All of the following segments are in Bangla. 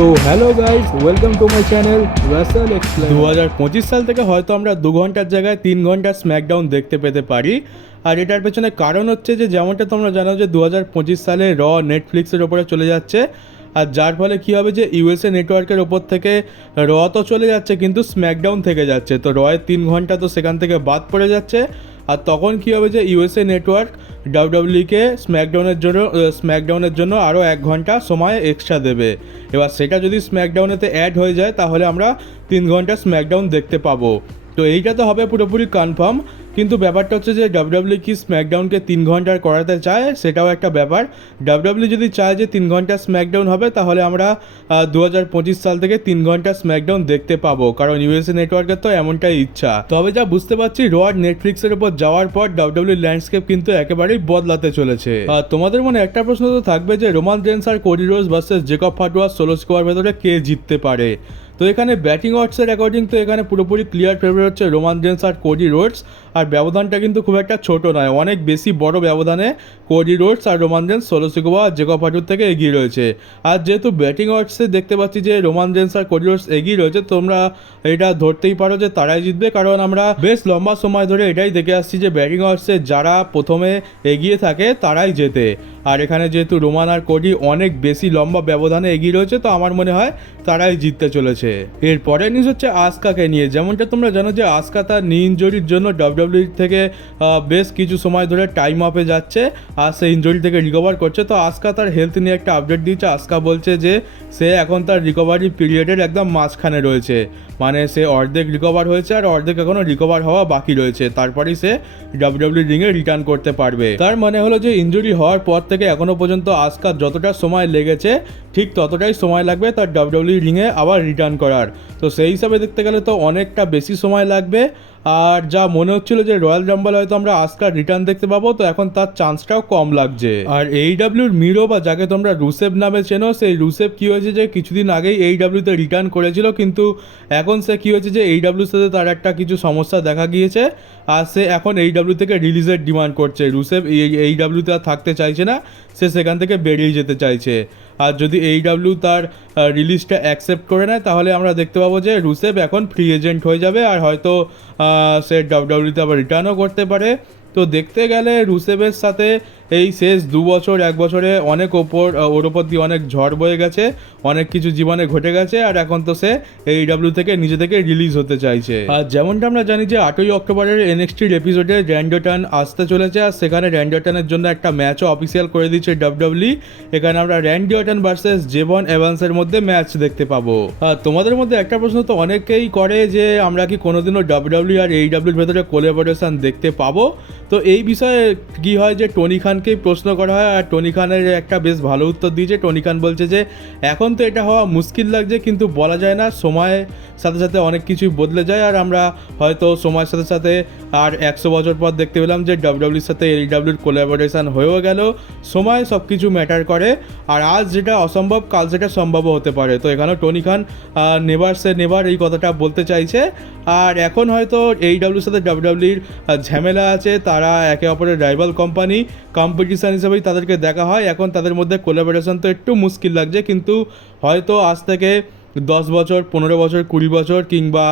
তো hello guys, welcome to my channel Rasel explain. 2025 সাল থেকে হয়তো আমরা 2 ঘন্টার জায়গায় 3 ঘন্টা স্ম্যাকডাউন দেখতে পেতে পারি। আর এটার পেছনে কারণ হচ্ছে যে যেমনটা তোমরা জানো যে 2025 সালে র নেটফ্লিক্সের ওপরে চলে যাচ্ছে। আর যার ফলে কী হবে যে ইউএসএ নেটওয়ার্কের ওপর থেকে র তো চলে যাচ্ছে কিন্তু স্ম্যাকডাউন থেকে যাচ্ছে, তো রয়ের 3 ঘন্টা তো সেখান থেকে বাদ পড়ে যাচ্ছে। আর তখন কী হবে যে ইউএসএ নেটওয়ার্ক ডাব্লিউডাব্লিউকে স্ম্যাকডাউনের জন্য আরও 1 ঘন্টা সময় এক্সট্রা দেবে। এবার সেটা যদি স্ম্যাকডাউনেতে অ্যাড হয়ে যায় তাহলে আমরা 3 ঘন্টা স্ম্যাকডাউন দেখতে পাবো। তো এইটা তো হবে পুরোপুরি কনফার্ম, কিন্তু ব্যাপারটা হচ্ছে যে ডাব্লিউডাব্লিউ কি স্ম্যাকডাউনকে 3 ঘন্টার করাতে চায় সেটাও একটা ব্যাপার। ডাব্লিউডাব্লিউ যদি চায় যে 3 ঘন্টা স্ম্যাকডাউন হবে তাহলে আমরা 2025 সাল থেকে 3 ঘন্টা স্ম্যাকডাউন দেখতে পাবো, কারণ ইউএসএ নেটওয়ার্কের তো এমনটাই ইচ্ছা। তবে যা বুঝতে পারছি র নেটফ্লিক্সের উপর যাওয়ার পর ডাব্লিউডাব্লিউ ল্যান্ডস্কেপ কিন্তু একেবারেই বদলাতে চলেছে। তোমাদের মনে একটা প্রশ্ন তো থাকবে যে রোমান রেন্স আর কোডি রোজ ভার্সেস জেকব ফাটুয়া সোলো স্কোয়ার ভেতরে কে জিততে পারে। তো এখানে ব্যাটিং অডসের অ্যাকর্ডিং তো এখানে পুরোপুরি ক্লিয়ার ফেভারিট হচ্ছে রোমান রেন্স আর কোডি রোডস। আর ব্যবধানটা কিন্তু খুব একটা ছোট নয়, অনেক বেশি বড় ব্যবধানে কোডি রোডস আর রোমান রেন্স সোলো স্কোয়ার আর জেকব ফাটুর থেকে এগিয়ে রয়েছে। আর যেহেতু ব্যাটিং অডসে দেখতে পাচ্ছি যে রোমান রেন্স আর কোডি রোডস এগিয়ে রয়েছে, তোমরা এটা ধরতেই পারো যে তারাই জিতবে, কারণ আমরা বেশ লম্বা সময় ধরে এটাই দেখে আসছি যে ব্যাটিং অডসে যারা প্রথমে এগিয়ে থাকে তারাই জেতে। আর এখানে যেহেতু রোমান আর কোডি অনেক বেশি লম্বা ব্যবধানে এগিয়ে রয়েছে, তো আমার মনে হয় তারাই জিততে চলেছে। এরপরে নিউজ হচ্ছে আসকাকে নিয়ে। যেমনটা তোমরা জানো যে আসকা তার নি ইনজুরির জন্য ডাব্লিউডাব্লিউ থেকে বেশ কিছু সময় ধরে টাইম অফে যাচ্ছে আর সে ইনজুরি থেকে রিকভার করছে। তো আসকা তার হেলথ নিয়ে একটা আপডেট দিয়েছে। আসকা বলছে যে সে এখন তার রিকভারি পিরিয়ডের একদম মাঝখানে রয়েছে, মানে সে অর্ধেক রিকভার হয়েছে আর অর্ধেক এখনও রিকভার হওয়া বাকি রয়েছে, তারপরেই সে ডাব্লিউডাব্লিউ রিংয়ে রিটার্ন করতে পারবে। তার মানে হলো যে ইনজুরি হওয়ার পর থেকে এখনও পর্যন্ত আসকার যতটা সময় লেগেছে ঠিক ততটাই সময় লাগবে তার ডাব্লিউডাব্লিউ রিংয়ে আবার রিটার্ন করার। তো সেই হিসাবে দেখতে গেলে তো অনেকটা বেশি সময় লাগবে। আর যা মনে হচ্ছিল যে রয়্যাল রাম্বল হয়তো আমরা আসকার রিটার্ন দেখতে পাবো, তো এখন তার চান্সটাও কম লাগছে। আর এইডাব্লিউর মিরো বা যাকে তোমরা রুসেভ নামে চেনো, সেই রুসেভ কী হয়েছে যে কিছুদিন আগেই এইডাব্লিউতে রিটার্ন করেছিল, কিন্তু এখন সে কী হয়েছে যে এইডাব্লিউর সাথে তার একটা কিছু সমস্যা দেখা গিয়েছে আর সে এখন এইডাব্লিউ থেকে রিলিজের ডিমান্ড করছে। রুসেভ এইডাব্লিউতে আর থাকতে চাইছে না, সে সেখান থেকে বেরিয়ে যেতে চাইছে। আর যদি এইডাব্লিউ তার রিলিজটা অ্যাকসেপ্ট করে নেয় তাহলে আমরা দেখতে পাবো যে রুসেভ এখন ফ্রি এজেন্ট হয়ে যাবে আর হয়তো সে ডাব্লিউডাব্লিউতে আবার রিটার্নও করতে পারে। তো দেখতে গেলে রুসেভের সাথে এই শেষ 2 বছর 1 বছরে অনেক ওর ওপর দিয়ে অনেক ঝড় বয়ে গেছে, অনেক কিছু জীবনে ঘটে গেছে, আর এখন তো সে এইডাব্লিউ থেকে নিজে থেকে রিলিজ হতে চাইছে। আর যেমনটা আমরা জানি যে 8ই অক্টোবরের এনএক্সটির এপিসোডে র্যান্ডি অর্টন আসতে চলেছে, আর সেখানে র্যান্ডি অর্টনের জন্য একটা ম্যাচও অফিসিয়াল করে দিচ্ছে ডাব্লিউডাব্লিউ। এখানে আমরা র্যান্ডি অর্টন ভার্সেস জেভন এভান্সের মধ্যে ম্যাচ দেখতে পাবো। আর তোমাদের মধ্যে একটা প্রশ্ন তো অনেকেই করে যে আমরা কি কোনোদিনও ডাব্লিউডাব্লিউ আর এইডাব্লিউর ভেতরে কোলাবোরেশন দেখতে পাবো। তো এই বিষয়ে কি হয় যে টনি খানকেই প্রশ্ন করা হয়, আর টনি খানের একটা বেশ ভালো উত্তর দিয়েছে। টনি খান বলছে যে এখন তো এটা হওয়া মুশকিল লাগছে, কিন্তু বলা যায় না, সময়ের সাথে সাথে অনেক কিছুই বদলে যায়। আর আমরা হয়তো সময়ের সাথে সাথে আর 100 বছর পর দেখতে পেলাম যে ডাব্লিউডাব্লিউর সাথে এইডাব্লিউর কোলাবোরেশন হয়েও গেল। সময় সব কিছু ম্যাটার করে, আর আজ যেটা অসম্ভব কাল সেটা সম্ভবও হতে পারে। তো এখানেও টনি খান নেভার সে নেভার এই কথাটা বলতে চাইছে। আর এখন হয়তো এইডাব্লিউর সাথে ডাব্লিউডাব্লিউর ঝামেলা আছে, তারা একে অপরের রাইভাল কোম্পানি, কম্পিটিশান হিসেবেই তাদেরকে দেখা হয়। এখন তাদের মধ্যে কোলাবোরেশন তো একটু মুশকিল লাগছে, কিন্তু হয়তো আজ থেকে 10 বছর 15 বছর 20 বছর কিংবা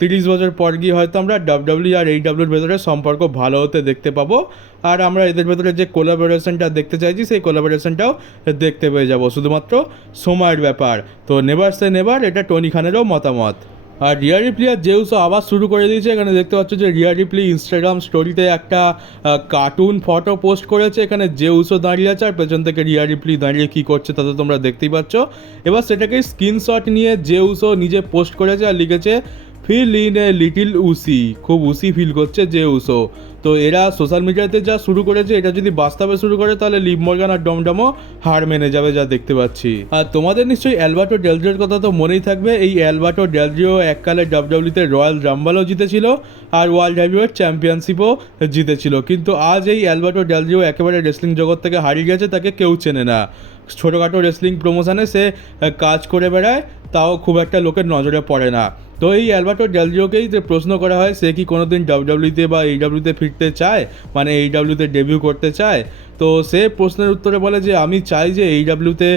30 বছর পর গিয়ে হয়তো আমরা ডাব্লিউডাব্লিউ আর এইডাব্লিউর ভেতরে সম্পর্ক ভালো হতে দেখতে পাবো। আর আমরা এদের ভেতরে যে কোলাবোরেশনটা দেখতে চাইছি সেই কোলাবোরেশনটাও দেখতে পেয়ে যাব, শুধুমাত্র সময়ের ব্যাপার। তো নেভার সে নেভার, এটা টনি খানেরও মতামত। আর রিয়া রিপ্লি আর জেউসও আবার শুরু করে দিয়েছে। এখানে দেখতে পাচ্ছ যে রিয়া রিপ্লি ইনস্টাগ্রাম স্টোরিতে একটা কার্টুন ফটো পোস্ট করেছে, এখানে জেউসও দাঁড়িয়ে আছে আর পেছন থেকে রিয়া রিপ্লি দাঁড়িয়ে কী করছে তা তো তোমরা দেখতেই পাচ্ছ। এবার সেটাকে স্ক্রিনশট নিয়ে জেউসও নিজে পোস্ট করেছে আর লিখেছে ফিল ইন এ লিটিল উসি, খুব উসি ফিল করছে জেউসও। তো এরা সোশ্যাল মিডিয়াতে যা শুরু করেছে এটা যদি বাস্তবে শুরু করে তাহলে লিভ মর্গান আর ডমডমও হার মেনে যাবে, যা দেখতে পাচ্ছি। আর তোমাদের নিশ্চয়ই অ্যালবার্টো ডেল রিওর কথা তো মনেই থাকবে। এই অ্যালবার্টো ডেল রিও এককালে ডাব্লিউডাব্লিউতে রয়্যাল রাম্বলও জিতেছিল আর ওয়ার্ল্ড হেভিওয়েট চ্যাম্পিয়নশিপও জিতেছিল, কিন্তু আজ এই অ্যালবার্টো ডেল রিও একেবারে রেসলিং জগৎ থেকে হারিয়ে গেছে, তাকে কেউ চেনে না। ছোটোখাটো রেসলিং প্রমোশনে সে কাজ করে বেড়ায়, তাও খুব একটা লোকের নজরে পড়ে না। তো এই অ্যালবার্টো ডেল রিওকেই যে প্রশ্ন করা হয় সে কি কোনোদিন ডাব্লিউডাব্লিউতে বা এইডাব্লিউতে ফিরতে চায়, মানে এইডাব্লিউতে ডেবিউ করতে চায়। তো সে প্রশ্নের উত্তরে বলে যে আমি চাই যে এইডাব্লিউতে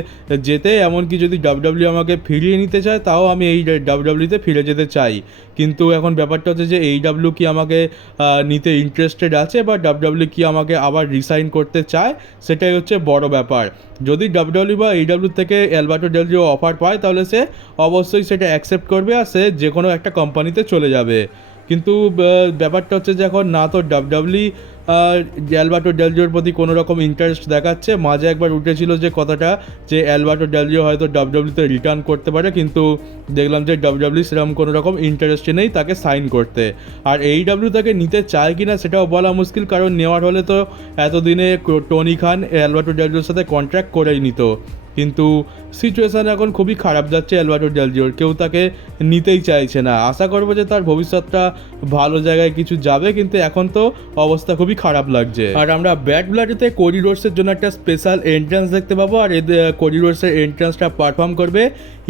যেতে, এমনকি যদি ডাব্লিউডাব্লিউ আমাকে ফিরিয়ে নিতে চায় তাও আমি এই ডাব্লিউডাব্লিউতে ফিরে যেতে চাই। কিন্তু এখন ব্যাপারটা হচ্ছে যে এইডাব্লিউ কি আমাকে নিতে ইন্টারেস্টেড আছে বা ডাব্লিউডাব্লিউ কি আমাকে আবার রিসাইন করতে চায়, সেটাই হচ্ছে বড় ব্যাপার। যদি ডাব্লিউডাব্লিউ বা এইডাব্লিউ থেকে অ্যালবার্টো ডেল রিও অফার পায় তাহলে সে অবশ্যই সেটা অ্যাকসেপ্ট করবে আর সে যে কোনো একটা কোম্পানিতে চলে যাবে। কিন্তু ব্যাপারটা হচ্ছে যে এখন না তো ডাব্লিউডাব্লিউ অ্যালবার্টো ডেল রিওর প্রতি কোনো রকম ইন্টারেস্ট দেখাচ্ছে। মাঝে একবার উঠেছিল যে কথাটা যে অ্যালবার্টো ডেল রিও হয়তো ডাব্লিউডাব্লিউতে রিটার্ন করতে পারে, কিন্তু দেখলাম যে ডাব্লিউডাব্লিউ সেরকম কোনো রকম ইন্টারেস্টে নেই তাকে সাইন করতে। আর এইডাব্লিউ তাকে নিতে চায় কি না সেটাও বলা মুশকিল, কারণ নেওয়ার হলে তো এতদিনে টনি খান অ্যালবার্টো ডেল রিওর সাথে কন্ট্রাক্ট করেই নিত। কিন্তু সিচুয়েশান এখন খুবই খারাপ যাচ্ছে অ্যালবার্টো ডেল রিওর, কেউ তাকে নিতেই চাইছে না। আশা করবো যে তার ভবিষ্যৎটা ভালো জায়গায় কিছু যাবে, কিন্তু এখন তো অবস্থা খুবই খারাপ লাগছে। আর আমরা ব্যাড ব্লাডেতে কোডি রোডসের জন্য একটা স্পেশাল এন্ট্রান্স দেখতে পাবো, আর এদের কোডি রোডসের এন্ট্রান্সটা পারফর্ম করবে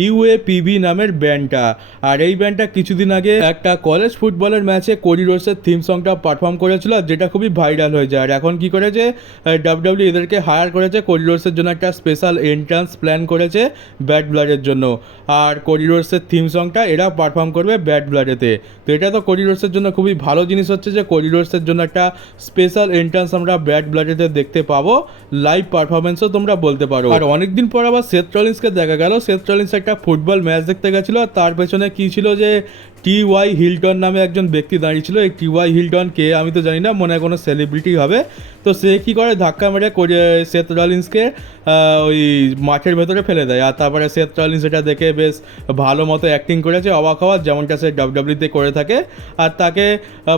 ইউএপিবি নামের ব্যান্ডটা। আর এই ব্যান্ডটা কিছুদিন আগে একটা কলেজ ফুটবলের ম্যাচে কোডি রোডসের থিম সংটা পারফর্ম করেছিল, যেটা খুবই ভাইরাল হয়ে যায়। আর এখন কি করেছে ডাব্লিউডাব্লিউ এদেরকে হায়ার করেছে কোডি রোডসের জন্য একটা স্পেশাল এন্ট্রান্স প্ল্যান করেছে ব্যাড ব্লাডের জন্য। আর কোডি রোডসের থিম সংটা এরা পারফর্ম করবে ব্যাড ব্লাডেতে। তো এটা তো কোডি রোডসের জন্য খুবই ভালো জিনিস হচ্ছে যে কোডি রোডসের জন্য একটা স্পেশাল এন্ট্রান্স আমরা ব্যাড ব্লাডেতে দেখতে পাবো, লাইভ পারফরমেন্সও তোমরা বলতে পারো। আর অনেকদিন পর আবার সেথ রলিন্সকে দেখা গেল। সেথ রলিন্স একটা ফুটবল ম্যাচ দেখতে গেছিলো, আর তার পেছনে কী ছিল যে টি.ওয়াই হিলটন নামে একজন ব্যক্তি দাঁড়িয়েছিল। এই টি.ওয়াই হিলটন কে আমি তো জানি না, মনে হয় কোনো সেলিব্রিটি হবে। তো সে কী করে ধাক্কা মেরে সেথ রলিন্সকে ওই মাঠের ভেতরে ফেলে দেয়। আর তারপরে সেথ রলিন্স এটা দেখে বেশ ভালো মতো অ্যাক্টিং করেছে, অবাক হওয়ার, যেমনটা সে ডাব্লিউডাব্লিউতে করে থাকে। আর তাকে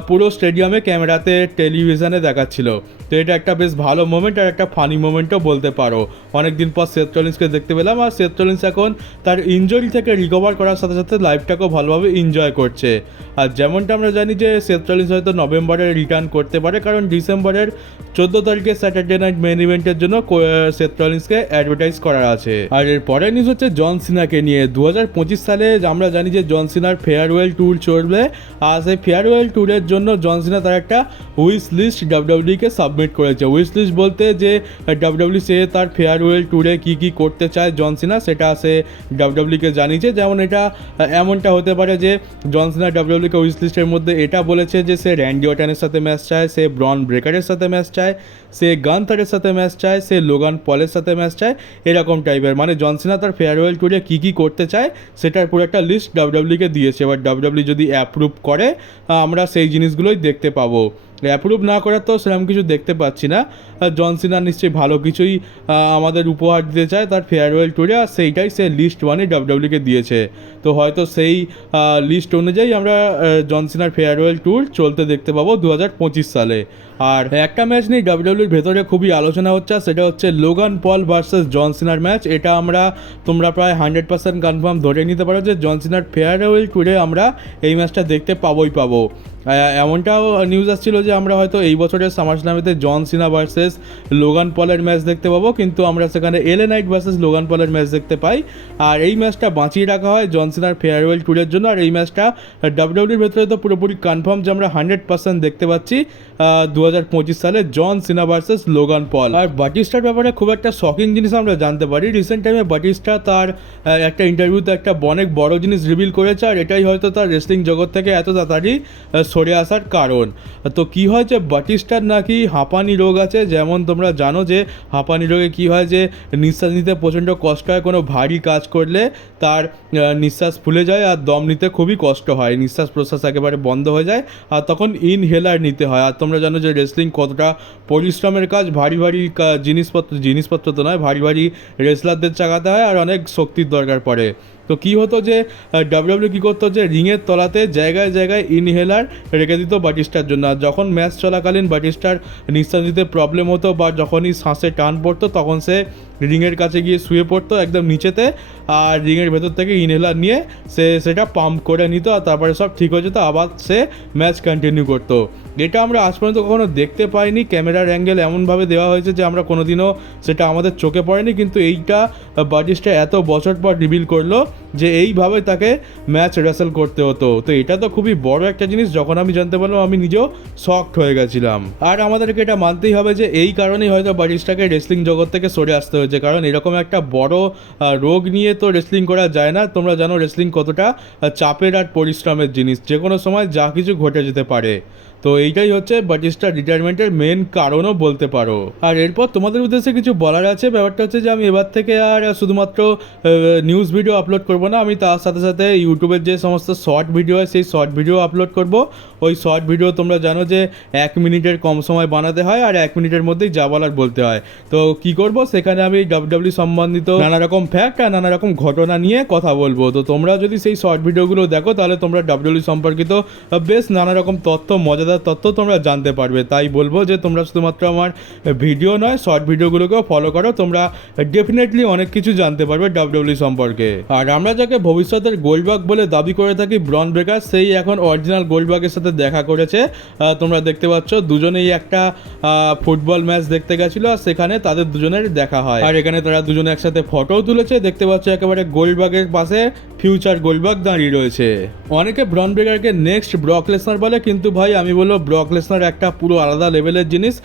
পুরো স্টেডিয়ামে ক্যামেরাতে টেলিভিশনে দেখাচ্ছিল। তো এটা একটা বেশ ভালো মোমেন্ট আর একটা ফানি মোমেন্টও বলতে পারো। অনেকদিন পর সেথ রলিন্সকে দেখতে পেলাম। আর সেথ রলিন্স এখন তার ইনজুরি থেকে রিকভার করার সাথে সাথে লাইফটাকেও ভালোভাবে এনজয় করছে। আর যেমনটা আমরা জানি যে সেথ রলিন্স হয়তো নভেম্বরে রিটার্ন করতে পারে, কারণ ডিসেম্বরের 14 তারিখে স্যাটারডে নাইট মেন ইভেন্টের জন্য সেথ রলিন্সকে অ্যাডভার্টাইজ করার আছে। আর এর পরের নিউজ হচ্ছে জন সিনাকে নিয়ে। 2025 সালে আমরা জানি যে জন সিনার ফেয়ারওয়েল ট্যুর চলবে। আর সেই ফেয়ারওয়েল ট্যুরের জন্য জন সিনা তার একটা উইশ লিস্ট ডাব্লিউডাব্লিউকে সাবমিট করেছে। উইশ লিস্ট বলতে যে ডাব্লিউডাব্লিউ সে তার ফেয়ারওয়েল ট্যুরে কী কী করতে চায় জন সিনা, সেটা সে ডাব্লিউডাব্লিউকে জানিয়েছে। যেমন এমনটা হতে পারে যে জন সিনা ডাব্লিউডাব্লিউকে উইশ লিস্টের মধ্যে এটা বলেছে যে সে র্যান্ডি অর্টনের সাথে ম্যাচ চায়, সে ব্রন ব্রেকারের সাথে ম্যাচ চায়, সে গানথারের সাথে ম্যাচ চায়, সে লোগান পলের সাথে ম্যাচ চায়, এরকম টাইপের। মানে জন সিনা তার ফেয়ারওয়েল ট্যুরে কী কী করতে চায় সেটার পুরো একটা লিস্ট ডাব্লিউডাব্লিউকে দিয়েছে। এবার ডাব্লিউডাব্লিউ যদি অ্যাপ্রুভ করে আমরা সেই জিনিসগুলোই দেখতে পাবো। অ্যাপ্রুভ না করার তো সেরকম কিছু দেখতে পাচ্ছি না। জন সিনা নিশ্চয়ই ভালো কিছুই আমাদের উপহার দিতে চায় তার ফেয়ারওয়েল ট্যুরে, আর সেইটাই সে লিস্ট ওয়ানে ডাব্লিউডাব্লিউকে দিয়েছে। তো হয়তো সেই লিস্ট অনুযায়ী আমরা জন সিনার ফেয়ারওয়েল ট্যুর চলতে দেখতে পাবো 2025 সালে। আর একটা ম্যাচ নিয়ে ডাব্লিউডাব্লিউর ভেতরে খুবই আলোচনা হচ্ছে, সেটা হচ্ছে লোগান পল ভার্সেস জন সিনার ম্যাচ। এটা তোমরা প্রায় 100% কনফার্ম ধরে নিতে পারো যে জন সিনার ফেয়ারওয়েল ট্যুরে আমরা এই ম্যাচটা দেখতে পাবো। এমনটাও নিউজ আসছিল যে আমরা হয়তো এই বছরের সামারস্ল্যামেতে জন সিনা ভার্সেস লোগান পলের ম্যাচ দেখতে পাবো, কিন্তু আমরা সেখানে এলএ নাইট ভার্সেস লোগান পলের ম্যাচ দেখতে পাই। আর এই ম্যাচটা বাঁচিয়ে রাখা হয় জন সিনার ফেয়ারওয়েল ট্যুরের জন্য। আর এই ম্যাচটা ডাব্লিউডাব্লিউর ভেতরে তো পুরোপুরি কনফার্ম যে আমরা 100% দেখতে পাচ্ছি 2025 সালে জন সিনা ভার্সেস লোগান পল। আর বাটিস্টার ব্যাপারে খুব একটা শকিং জিনিস আমরা জানতে পারি। রিসেন্ট টাইমে বাটিস্টা তার একটা ইন্টারভিউতে একটা অনেক বড় জিনিস রিভিল করেছে, আর এটাই হয়তো তার রেসলিং জগৎ থেকে এত তাড়াতাড়ি সরে আসার কারণ। তো কী হয় যে বাটিস্টার নাকি হাঁপানি রোগ আছে। যেমন তোমরা জানো যে হাঁপানি রোগে কী হয় যে নিঃশ্বাস নিতে প্রচণ্ড কষ্ট হয়, কোনো ভারী কাজ করলে তার নিঃশ্বাস ফুলে যায় আর দম নিতে খুবই কষ্ট হয়, নিঃশ্বাস প্রশ্বাস একেবারে বন্ধ হয়ে যায়, আর তখন ইনহেলার নিতে হয়। আর তোমরা জানো যে রেসলিং কতটা পরিশ্রমের কাজ, ভারী জিনিসপত্র তো নয়, ভারী রেসলারদের চাকাতে হয় আর অনেক শক্তির দরকার পড়ে। তো কী হতো যে ডাব্লিউডাব্লিউ কী করতো যে রিংয়ের তলাতে জায়গায় জায়গায় ইনহেলার রেখে দিত বাটিস্টার জন্য। আর যখন ম্যাচ চলাকালীন বাটিস্টার নিঃশ্বাস নিতে প্রবলেম হতো বা যখনই শ্বাসে টান পড়তো তখন সে রিংয়ের কাছে গিয়ে শুয়ে পড়তো একদম নিচেতে, আর রিংয়ের ভেতর থেকে ইনহেলার নিয়ে সেটা পাম্প করে নিত, আর তারপরে সব ঠিক হয়ে যেত, আবার সে ম্যাচ কন্টিনিউ করতো। যেটা আমরা আজ পর্যন্ত কখনো দেখতে পাইনি। ক্যামেরার অ্যাঙ্গেল এমনভাবে দেওয়া হয়েছে যে আমরা কোনোদিনও সেটা আমাদের চোখে পড়েনি, কিন্তু এইটা বাটিস্টা এত বছর পর রিভিল করলো যে এইভাবে তাকে ম্যাচ রেসেল করতে হতো। তো এটা তো খুবই বড় একটা জিনিস, যখন আমি জানতে পারলাম আমি নিজেও শকড হয়ে গেছিলাম। আর আমাদেরকে এটা মানতেই হবে যে এই কারণেই হয়তো বাটিস্টাকে রেসলিং জগৎ থেকে সরে আসতে হয়েছে, কারণ এরকম একটা বড় রোগ নিয়ে তো রেসলিং করা যায় না। তোমরা জানো রেসলিং কতটা চাপের আর পরিশ্রমের জিনিস, যে কোনো সময় যা কিছু ঘটে যেতে পারে। তো এইটাই হচ্ছে বাটিস্টার রিটায়ারমেন্টের মেন কারণও বলতে পারো। আর এরপর তোমাদের উদ্দেশ্যে কিছু বলার আছে। ব্যাপারটা হচ্ছে যে আমি এবার থেকে আর শুধুমাত্র নিউজ ভিডিও আপলোড করব না, আমি তার সাথে সাথে ইউটিউবের যে সমস্ত শর্ট ভিডিও হয় সেই শর্ট ভিডিও আপলোড করব। ওই শর্ট ভিডিও তোমরা জানো যে 1 মিনিটের কম সময় বানাতে হয় আর 1 মিনিটের মধ্যেই যা বলার বলতে হয়। তো কি করব, সেখানে আমি ডাব্লিউডাব্লিউ সম্বন্ধিত নানা রকম ফ্যাক্ট আর নানা রকম ঘটনা নিয়ে কথা বলবো। তো তোমরা যদি সেই শর্ট ভিডিওগুলো দেখো তাহলে তোমরা ডাব্লিউডাব্লিউ সম্পর্কিত বেশ নানা রকম তথ্য, মজাদার তথ্য তোমরা জানতে পারবে। তাই বলবো যে তোমরা শুধুমাত্র আমার ভিডিও নয়, শর্ট ভিডিওগুলোকেও ফলো করো, তোমরা ডেফিনেটলি অনেক কিছু জানতে পারবে ডাব্লিউডাব্লিউ সম্পর্কে। আর আমরা যাকে ভবিষ্যতের গোল্ডবাগ বলে দাবি করে থাকি, ব্রন ব্রেকার, সেই এখন অরিজিনাল গোল্ডবাগের সাথে দেখা করেছে। তোমরা দেখতে পাচ্ছ দুজনেই একটা ফুটবল ম্যাচ দেখতে গেছিলো আর সেখানে তাদের দুজনের দেখা হয়। আর এখানে তারা দুজনে একসাথে ফটোও তুলেছে। দেখতে পাচ্ছ একেবারে গোল্ডবাগের পাশে ফিউচার গোল্ডবাগ দাঁড়িয়ে রয়েছে। অনেকে ব্রন ব্রেকারকে নেক্সট ব্রক লেসনার বলে, কিন্তু ভাই আমি বলবো ব্রক লেসনার একটা পুরো আলাদা লেভেলের জিনিস।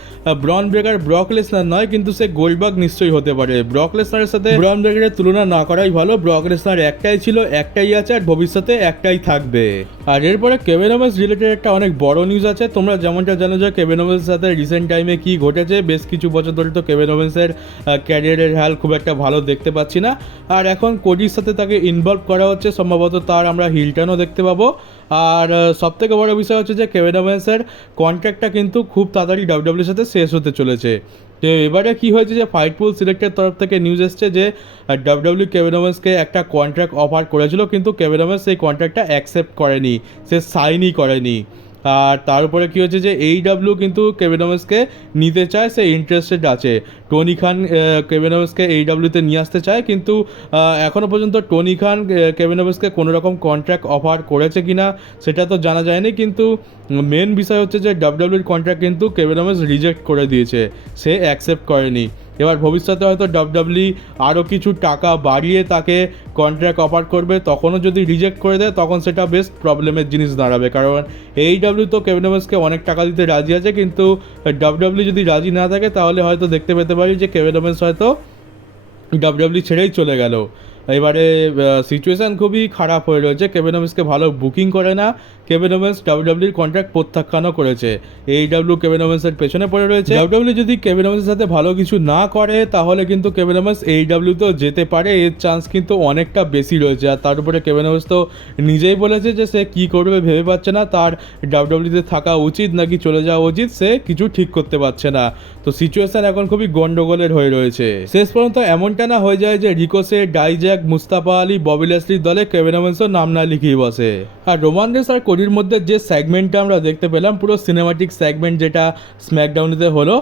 ব্রন ব্রেকার ব্রক লেসনার নয়, কিন্তু সে গোল্ডবাগ নিশ্চয়ই হতে পারে। ব্রক লেসনারের সাথে ব্রন ব্রেকারের তুলনা না করাই ভালো। ব্রক লেসনার একটাই ছিল, একটাই আছে আর ভবিষ্যতে একটাই থাকবে। আর এরপরে কেভিন ওভেন্স রিলেটেড একটা অনেক বড় নিউজ আছে। তোমরা যেমনটা জানো যে কেভিন ওভেন্সের সাথে রিসেন্ট টাইমে কি ঘটেছে, বেশ কিছু বছর ধরে তো কেভিন ওভেন্সের ক্যারিয়ারের হাল খুব একটা ভালো দেখতে পাচ্ছি না। আর এখন কোডির সাথে তাকে ইনভলভ করা হচ্ছে, সম্ভবত তার আমরা হিল টার্নও দেখতে পাবো। আর সবথেকে বড় বিষয় হচ্ছে যে কেভিন ওভেন্সের কন্ট্রাক্টটা কিন্তু খুব তাড়াতাড়ি ডাব্লিউডাব্লিউর সাথে শেষ হতে চলেছে। তো এবারে কি হয়েছে যে ফাইটফুল সিলেক্টের তরফ থেকে নিউজ এসছে যে ডাব্লিউডাব্লিউ কেভিন ওভেন্সকে একটা কন্ট্রাক্ট অফার করেছিল, কিন্তু কেভিন ওভেন্স সেই কন্ট্রাক্টটা অ্যাকসেপ্ট করেনি, সে সাইনই করেনি। আর তার উপরে কী হচ্ছে যে AEW কিন্তু কেভিন ওভেন্সকে নিতে চায়, সে ইন্টারেস্টেড আছে। টনি খান কেভিন ওভেন্সকে AEW-তে নিয়ে আসতে চায়, কিন্তু এখনও পর্যন্ত টনি খান কেভিন ওভেন্সকে কোনো রকম কন্ট্রাক্ট অফার করেছে কি না সেটা তো জানা যায়নি। কিন্তু মেন বিষয় হচ্ছে যে ডাব্লিউডাব্লিউর কন্ট্রাক্ট কিন্তু কেভিন ওভেন্স রিজেক্ট করে দিয়েছে, সে অ্যাকসেপ্ট করেনি। এবার ভবিষ্যতে হয়তো ডাব্লিউডাব্লিউ আরও কিছু টাকা বাড়িয়ে তাকে কন্ট্রাক্ট অফার করবে, তখনও যদি রিজেক্ট করে দেয় তখন সেটা বেশ প্রবলেমের জিনিস দাঁড়াবে। কারণ AEW তো কেভিন ওভেন্সকে অনেক টাকা দিতে রাজি আছে, কিন্তু ডাব্লিউডাব্লিউ যদি রাজি না থাকে তাহলে হয়তো দেখতে পেতে পারি যে কেভিন ওভেন্স হয়তো ডাব্লিউডাব্লিউ ছেড়েই চলে গেল। এবারে সিচুয়েশান খুবই খারাপ হয়ে রয়েছে। কেভিন ওভেন্সকে ভালো বুকিং করে না, কেভিন ওভেন্স ডাব্লিউডাব্লিউর কন্ট্রাক্ট প্রত্যাখ্যানও করেছে। AEW কেভিন ওভেন্সের পেছনে পড়ে রয়েছে। ডাব্লিউডাব্লিউ যদি কেভিন ওভেন্সের সাথে ভালো কিছু না করে তাহলে কিন্তু কেভিন ওভেন্স AEW-তেও যেতে পারে, এর চান্স কিন্তু অনেকটা বেশি রয়েছে। আর তার উপরে কেভিন ওভেন্স তো নিজেই বলেছে যে সে কী করবে ভেবে পাচ্ছে না, তার ডাব্লিউডাব্লিউতে থাকা উচিত নাকি চলে যাওয়া উচিত সে কিছু ঠিক করতে পারছে না। তো সিচুয়েশান এখন খুবই গন্ডগোলের হয়ে রয়েছে। শেষ পর্যন্ত এমনটা না হয়ে যায় যে রিকোশে, ডাইজ্যাক, মুস্তাফা আলী, ববি ল্যাসলির দলে কেভিন ওভেন্সও নাম না লিখিয়ে বসে। আর রোমান রেন্স আর কোডির মধ্যে যে সেগমেন্টটা আমরা দেখতে পেলাম, পুরো সিনেমাটিক সেগমেন্ট যেটা স্ম্যাকডাউনেতে হলো,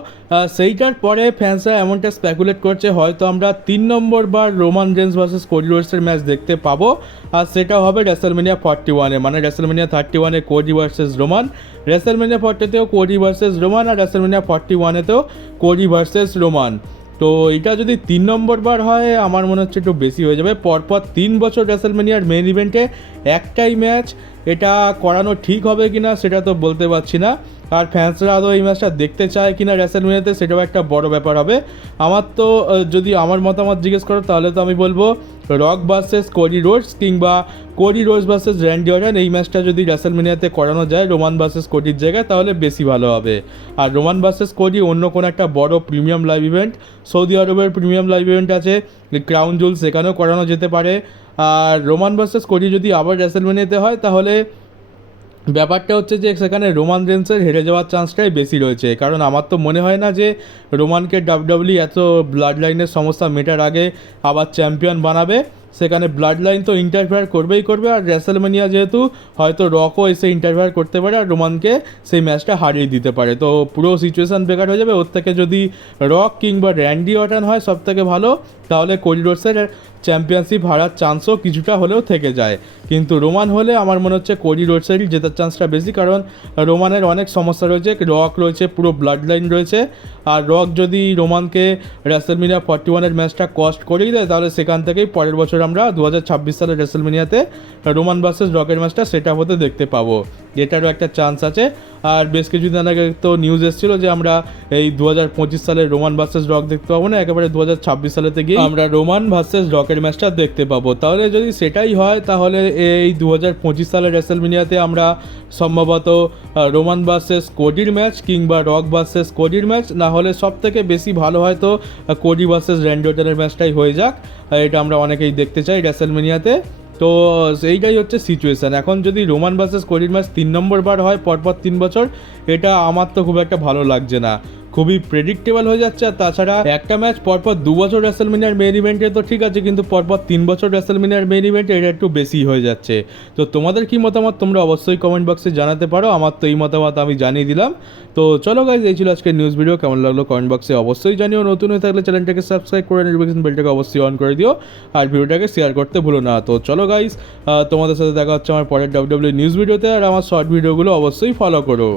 সেইটার পরে ফ্যান্সরা এমনটা স্পেকুলেট করছে হয়তো আমরা 3 নম্বর বার রোমান রেন্স ভার্সেস কোডি রোডসের ম্যাচ দেখতে পাবো। আর সেটা হবে রেসেলমেনিয়া 41-এ, মানে রেসেলমেনিয়া 31-এ কোডি ভার্সেস রোমান, রেসেলমেনিয়া 40-তেও কোডি ভার্সেস রোমান, আর রেসেলমেনিয়া 41-এতেও কোডি ভার্সেস রোমান। তো এটা যদি 3 নম্বর বার হয় আমার মনে হচ্ছে একটু বেশি হয়ে যাবে। পরপর 3 বছর রেসেলমেনিয়ার মেন ইভেন্টে একটাই ম্যাচ, এটা করানো ঠিক হবে কিনা সেটা তো বলতে পারছি না। আর ফ্যান্সরা আদৌ এই ম্যাচটা দেখতে চায় কিনা রেসেলমেনিয়াতে সেটাও একটা বড় ব্যাপার হবে। আমার তো যদি আমার মতামত জিজ্ঞেস করো তাহলে তো আমি বলবো রক ভার্সেস কোডি রোডস কিংবা Cody Rhodes versus Randy Orton, এই ম্যাচটা যদি রেসেলমেনিয়াতে করানো যায় রোমান ভার্সেস কোডির জায়গায় তাহলে বেশি ভালো হবে। আর রোমান ভার্সেস কোডি অন্য কোনো একটা বড় প্রিমিয়াম লাইভ ইভেন্ট, সৌদি আরবের প্রিমিয়াম লাইভ ইভেন্ট আছে ক্রাউন জুল, সেখানেও করানো যেতে পারে। আর রোমান ভার্সেস কোডি যদি আবার রেসেলমেনিয়াতে হয় তাহলে ব্যাপারটা হচ্ছে যে সেখানে রোমান রেন্সের হেরে যাওয়ার চান্সটাই বেশি রয়েছে। কারণ আমার তো মনে হয় না যে রোমানকে ডাব্লিউডাব্লিউ এত ব্লাড লাইনের সমস্যা মেটার আগে আবার চ্যাম্পিয়ন বানাবে। সেখানে ব্লাড লাইন তো ইন্টারফেয়ার করবেই করবে, আর রেসেলমেনিয়া যেহেতু হয়তো রকও এসে ইন্টারফেয়ার করতে পারে আর রোমানকে সেই ম্যাচটা হারিয়ে দিতে পারে। তো পুরো সিচুয়েশান বেকার হয়ে যাবে। ওর থেকে যদি রক কিংবা র্যান্ডি অর্টন হয় সব থেকে ভালো, তাহলে কোডি রোডসের চ্যাম্পিয়নশিপ হারার চান্সও কিছুটা হলেও থেকে যায়। কিন্তু রোমান হলে আমার মনে হচ্ছে কোডি রোডসেরই জেতার চান্সটা বেশি, কারণ রোমানের অনেক সমস্যা রয়েছে, রক রয়েছে, পুরো ব্লাড লাইন রয়েছে। আর রক যদি রোমানকে রেসলমিনিয়া 41-এর ম্যাচটা কস্ট করেই দেয়, তাহলে সেখান থেকেই পরের বছর আমরা 2026 সালের রেসলমিনিয়াতে রোমান ভার্সেস রকের ম্যাচটা সেট আপ হতে দেখতে পাবো, এটারও একটা চান্স আছে। আর বেশ কিছুদিন আগে তো নিউজ এসেছিলো যে আমরা এই 2025 সালের রোমান ভার্সেস রক দেখতে পাবো না, একেবারে 2026 সালেতে গিয়ে আমরা রোমান ভার্সেস রকের ম্যাচটা দেখতে পাবো। তাহলে যদি সেটাই হয়, তাহলে এই 2025 সালের রেসলমিনিয়াতে আমরা সম্ভবত রোমান ভার্সেস কোডির ম্যাচ কিংবা রক ভার্সেস কোডির ম্যাচ, না হলে সব থেকে বেশি ভালো হয় তো কোডি ভার্সেস র্যান্ডি অর্টনের ম্যাচটাই হয়ে যাক। এটা আমরা অনেকেই দেখতে চাই রেসলমিনিয়াতে। তো এইটাই হচ্ছে সিচুয়েশান। এখন যদি রোমান ভার্সেস কোডির ম্যাচ 3 নম্বর বার হয় পরপর 3 বছর, এটা আমার তো খুব একটা ভালো লাগছে না, খুবই প্রেডিক্টেবল হয়ে যাচ্ছে। আর তাছাড়া একটা ম্যাচ পরপর 2 বছর রেসলমিনিয়ার মেইন ইভেন্টে তো ঠিক আছে, কিন্তু পরপর 3 বছর রেসলমিনিয়ার মেইন ইভেন্টে এটা একটু বেশি হয়ে যাচ্ছে। তো তোমাদের কি মতামত তোমরা অবশ্যই কমেন্ট বক্সে জানাতে পারো, আমার তো এই মতামত আমি জানিয়ে দিলাম। তো চলো গাইজ, এই ছিল আজকের নিউজ ভিডিও, কেমন লাগলো কমেন্ট বক্সে অবশ্যই জানিও। নতুন হয়ে থাকলে চ্যানেলটাকে সাবস্ক্রাইব করে নোটিফিকেশন বেলটাকে অবশ্যই অন করে দিও, আর ভিডিওটাকে শেয়ার করতে ভুলো না। তো চলো গাইজ, তোমাদের সাথে দেখা হচ্ছে আমার পরের WWE নিউজ ভিডিওতে, আর আমার শর্ট ভিডিওগুলো অবশ্যই ফলো করো।